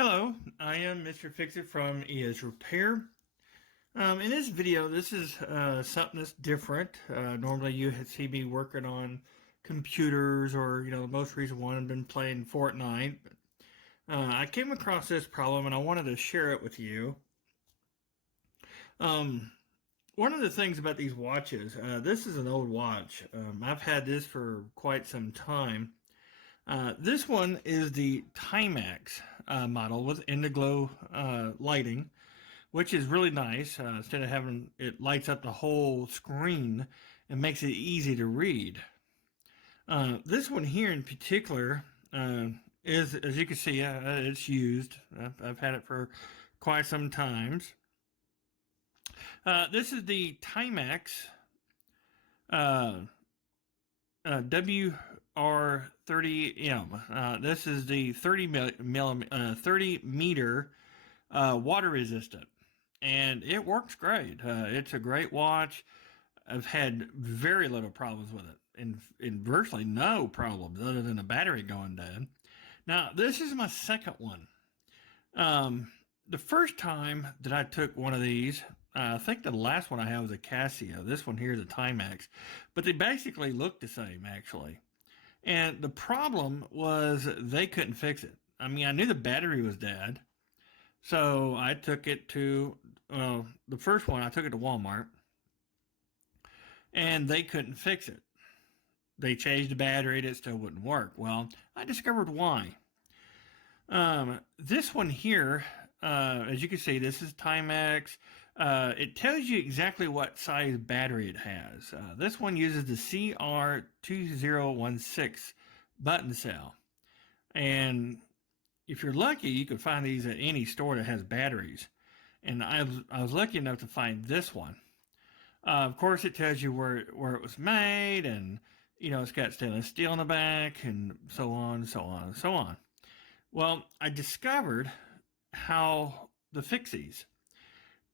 Hello, I am Mr. Fixit from ES Repair. In this video, this is something that's different. Normally you see me working on computers or, the most recent one I've been playing Fortnite. But, I came across this problem and I wanted to share it with you. Um, One of the things about these watches, this is an old watch. I've had this for quite some time. This one is the Timex model with IndiGlo lighting, which is really nice. Instead of having it lights up the whole screen, it makes it easy to read. This one here in particular is, as you can see, it's used. I've had it for quite some times. This is the Timex WR30M. This is the 30 meter water resistant, and it works great. It's a great watch. I've had very little problems with it, and virtually no problems other than the battery going dead. Now, this is my second one. The first time that I took one of these, I think the last one I had was a Casio. This one here is a Timex, but they basically look the same actually. And the problem was they couldn't fix it. I mean, I knew the battery was dead, so I took it to the first one. I took it to Walmart, and they couldn't fix it. They changed the battery, it still wouldn't work. Well, I discovered why. This one here, as you can see, this is Timex. It tells you exactly what size battery it has. This one uses the CR2016 button cell. And if you're lucky, you can find these at any store that has batteries. And I was lucky enough to find this one. Of course, it tells you where it was made, and it's got stainless steel in the back, and so on, so on, and so on. Well, I discovered how to fix these.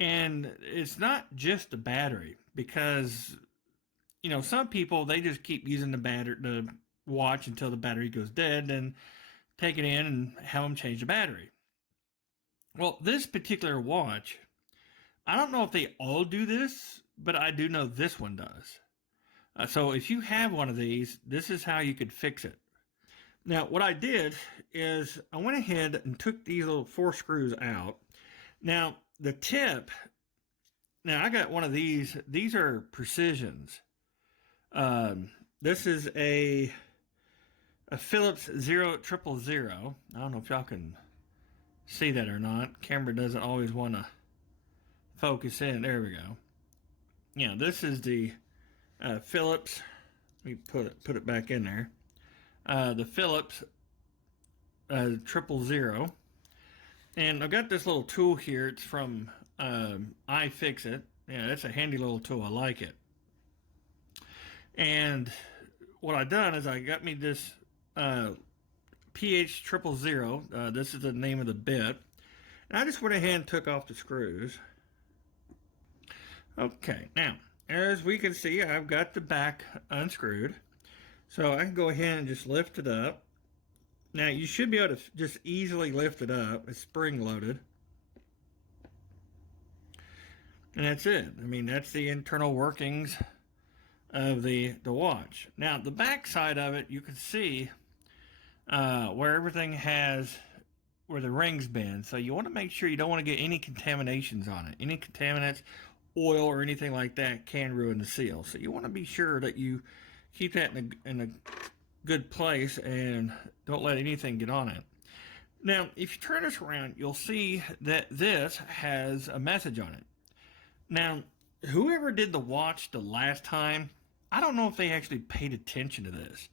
And it's not just the battery, because, some people, they just keep using the watch until the battery goes dead and take it in and have them change the battery. Well, this particular watch, I don't know if they all do this, but I do know this one does. So if you have one of these, this is how you could fix it. Now, what I did is I went ahead and took these little 4 screws out. Now, the tip, now I got one of these. These are Precisions. This is a Phillips 0000. I don't know if y'all can see that or not. Camera doesn't always want to focus in. There we go. Yeah, this is the Phillips. Let me put it back in there. The Phillips 000. And I've got this little tool here. It's from iFixit. Yeah, it's a handy little tool. I like it. And what I done is I got me this PH 000. This is the name of the bit. And I just went ahead and took off the screws. Okay, now, as we can see, I've got the back unscrewed. So I can go ahead and just lift it up. Now, you should be able to just easily lift it up. It's spring-loaded. And that's it. I mean, that's the internal workings of the watch. Now, the back side of it, you can see where everything has, where the ring's been. So you want to make sure you don't want to get any contaminations on it. Any contaminants, oil, or anything like that can ruin the seal. So you want to be sure that you keep that in a good place and don't let anything get on it. Now, if you turn this around, you'll see that this has a message on it. Now, whoever did the watch the last time, I don't know if they actually paid attention to this.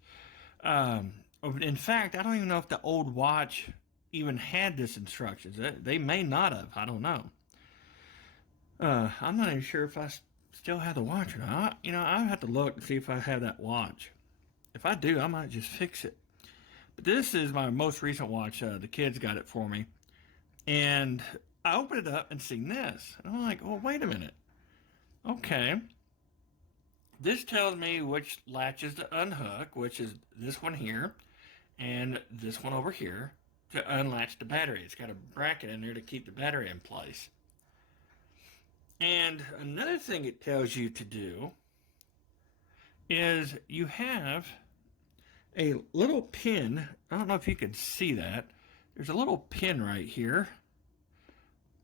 In fact, I don't even know if the old watch even had this instructions. They may not have. I don't know. I'm not even sure if I still have the watch or not. I'll have to look and see if I have that watch. If I do, I might just fix it. But this is my most recent watch. The kids got it for me. And I opened it up and seen this. And I'm like, oh, wait a minute. Okay. This tells me which latches to unhook, which is this one here and this one over here. to unlatch the battery. It's got a bracket in there to keep the battery in place. And another thing it tells you to do is you have a little pin. I don't know if you can see that. There's a little pin right here.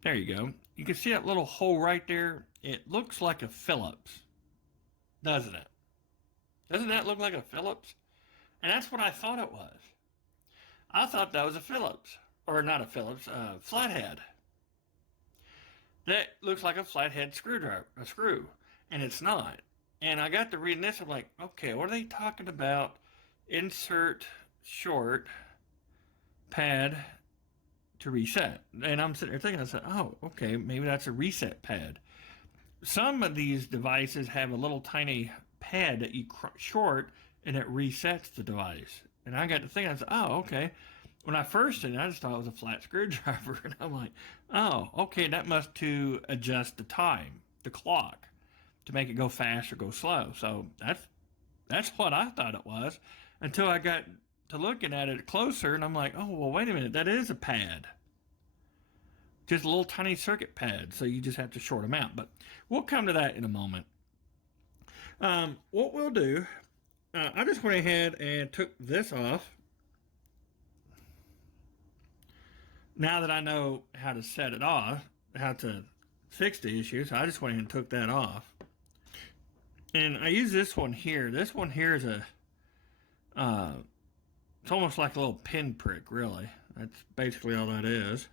There you go. You can see that little hole right there. It looks like a Phillips, doesn't it? Doesn't that look like a Phillips? And that's what I thought it was. I thought that was a Phillips, or not a Phillips, flathead. That looks like a flathead screwdriver, a screw, and it's not. And I got to reading this, I'm like, okay, what are they talking about? Insert short pad to reset. And I'm sitting there thinking, I said, oh, okay, maybe that's a reset pad. Some of these devices have a little tiny pad that you short and it resets the device. And I got to thinking, I said, oh, okay. When I first did it, I just thought it was a flat screwdriver. And I'm like, oh, okay, that must to adjust the time, the clock, to make it go fast or go slow. So that's what I thought it was until I got to looking at it closer, and I'm like, oh, well, wait a minute, that is a pad. Just a little tiny circuit pad, so you just have to short them out. But we'll come to that in a moment. What we'll do, I just went ahead and took this off. Now that I know how to set it off, how to fix the issue, so I just went ahead and took that off. And I use this one here. This one here is a, it's almost like a little pinprick, really. That's basically all that is.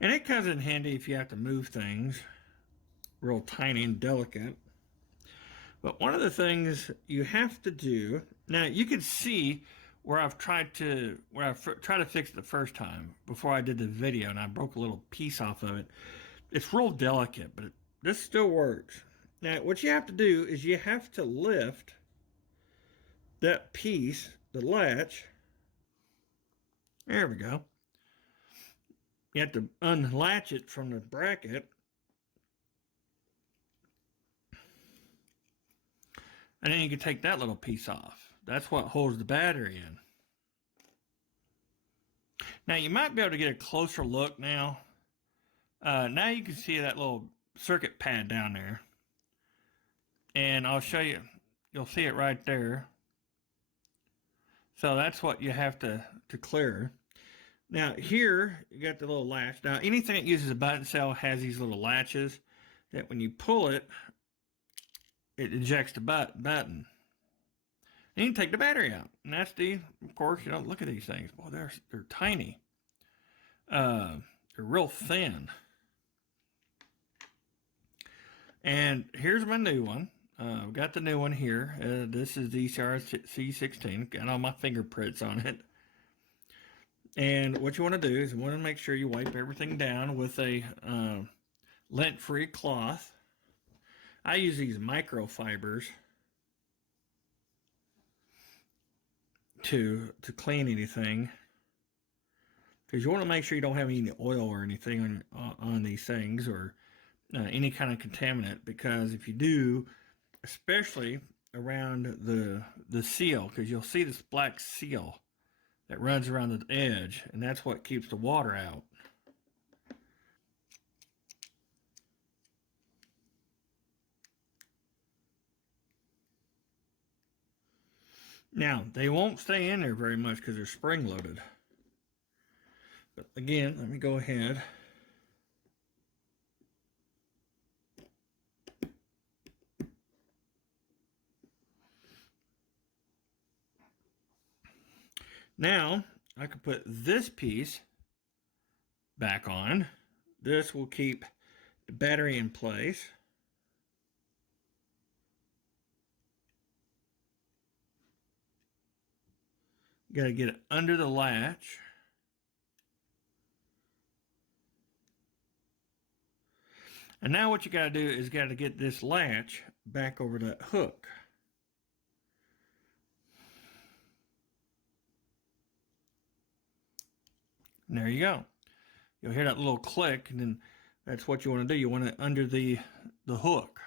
And it comes in handy if you have to move things real tiny and delicate. But one of the things you have to do, now you can see where I've tried to fix it the first time before I did the video, and I broke a little piece off of it. It's real delicate, but this still works. Now, what you have to do is you have to lift that piece, the latch. There we go. You have to unlatch it from the bracket. And then you can take that little piece off. That's what holds the battery in. Now, you might be able to get a closer look now. Now you can see that little circuit pad down there. And I'll show you. You'll see it right there. So that's what you have to clear. Now here, you got the little latch. Now anything that uses a button cell has these little latches that when you pull it, it ejects the button. And you can take the battery out. And that's of course, look at these things. Boy, they're tiny. They're real thin. And here's my new one. I've got the new one here. This is the C16. Got all my fingerprints on it. And what you want to do is you want to make sure you wipe everything down with a lint-free cloth. I use these microfibers to clean anything, because you want to make sure you don't have any oil or anything on these things, or any kind of contaminant, because if you do, especially around the seal, because you'll see this black seal that runs around the edge, and that's what keeps the water out. Now, they won't stay in there very much because they're spring loaded. But again, let me go ahead. Now, I can put this piece back on. This will keep the battery in place. You got to get it under the latch. And now what you got to do is got to get this latch back over that hook. And there you go. You'll hear that little click, and then that's what you want to do. You want it under the hook.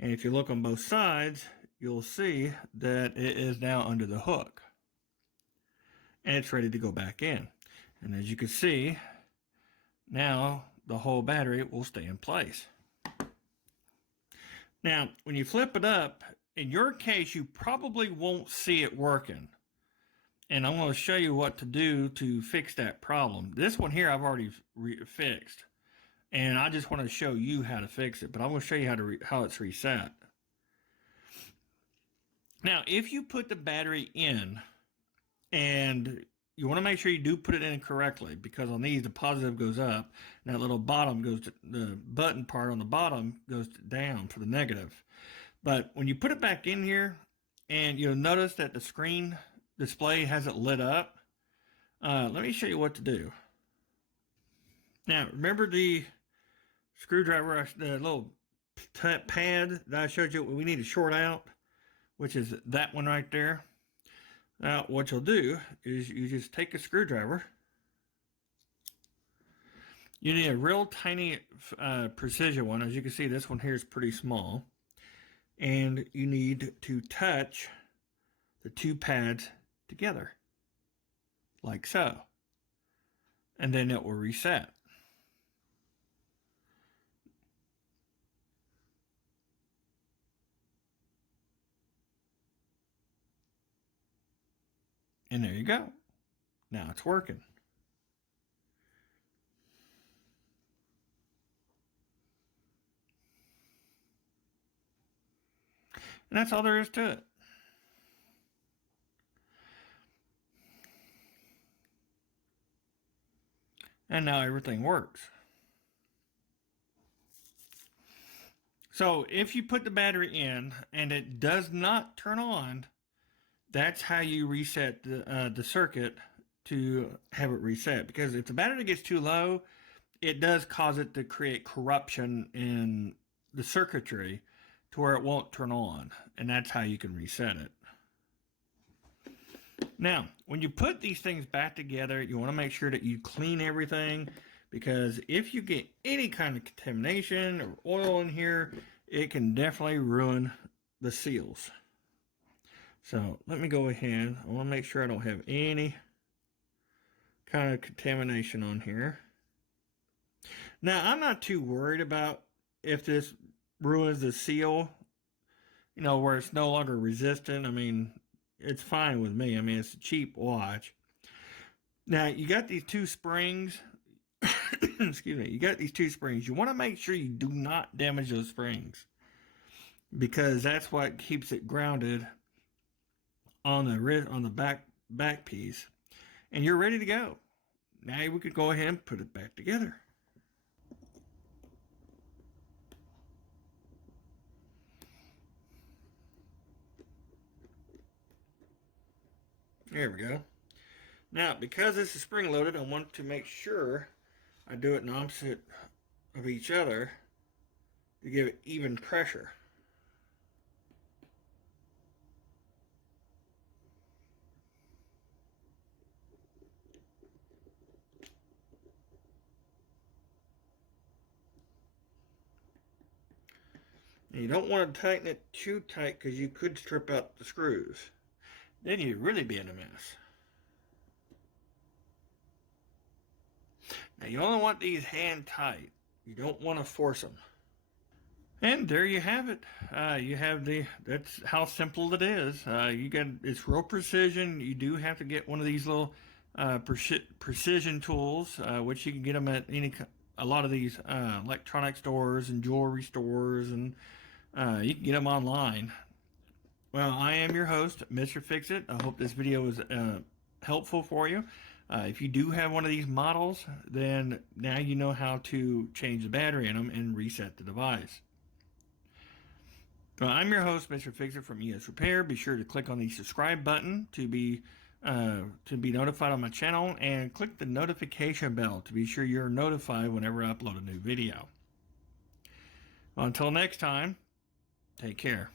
And if you look on both sides, you'll see that it is now under the hook. and it's ready to go back in. And as you can see, now the whole battery will stay in place. Now, when you flip it up, in your case, you probably won't see it working. And I'm going to show you what to do to fix that problem. This one here I've already fixed. And I just want to show you how to fix it. But I'm going to show you how it's reset. Now, if you put the battery in, and you want to make sure you do put it in correctly, because on these the positive goes up, and that little bottom goes to the button part on the bottom goes down for the negative. But when you put it back in here, and you'll notice that the screen display hasn't lit up, let me show you what to do. Now, remember the screwdriver, the little pad that I showed you we need to short out, which is that one right there. Now, what you'll do is you just take a screwdriver. You need a real tiny precision one. As you can see, this one here is pretty small. And you need to touch the two pads together, like so. And then it will reset. And there you go. Now it's working. And that's all there is to it. And now everything works. So if you put the battery in and it does not turn on, that's how you reset the circuit to have it reset. Because if the battery gets too low, it does cause it to create corruption in the circuitry to where it won't turn on. And that's how you can reset it. Now, when you put these things back together, you want to make sure that you clean everything, because if you get any kind of contamination or oil in here, it can definitely ruin the seals. So let me go ahead. I want to make sure I don't have any kind of contamination on here. Now, I'm not too worried about if this ruins the seal, you know, where it's no longer resistant. I mean, it's fine with me. I mean, it's a cheap watch. Now, you got these two springs. Excuse me. You got these two springs. You want to make sure you do not damage those springs, because that's what keeps it grounded on the back piece. And you're ready to go. Now we could go ahead and put it back together. There we go. Now, because this is spring loaded, I want to make sure I do it in opposite of each other to give it even pressure. And you don't want to tighten it too tight, because you could strip out the screws. Then you'd really be in a mess. Now, you only want these hand tight. You don't want to force them. And there you have it. You have that's how simple it is. It's real precision. You do have to get one of these little precision tools, which you can get them at a lot of these electronic stores and jewelry stores, and you can get them online. Well, I am your host, Mr. Fix-It. I hope this video was helpful for you. If you do have one of these models, then now you know how to change the battery in them and reset the device. Well, I'm your host, Mr. Fix-It from ES Repair. Be sure to click on the subscribe button to be notified on my channel, and click the notification bell to be sure you're notified whenever I upload a new video. Well, until next time, take care.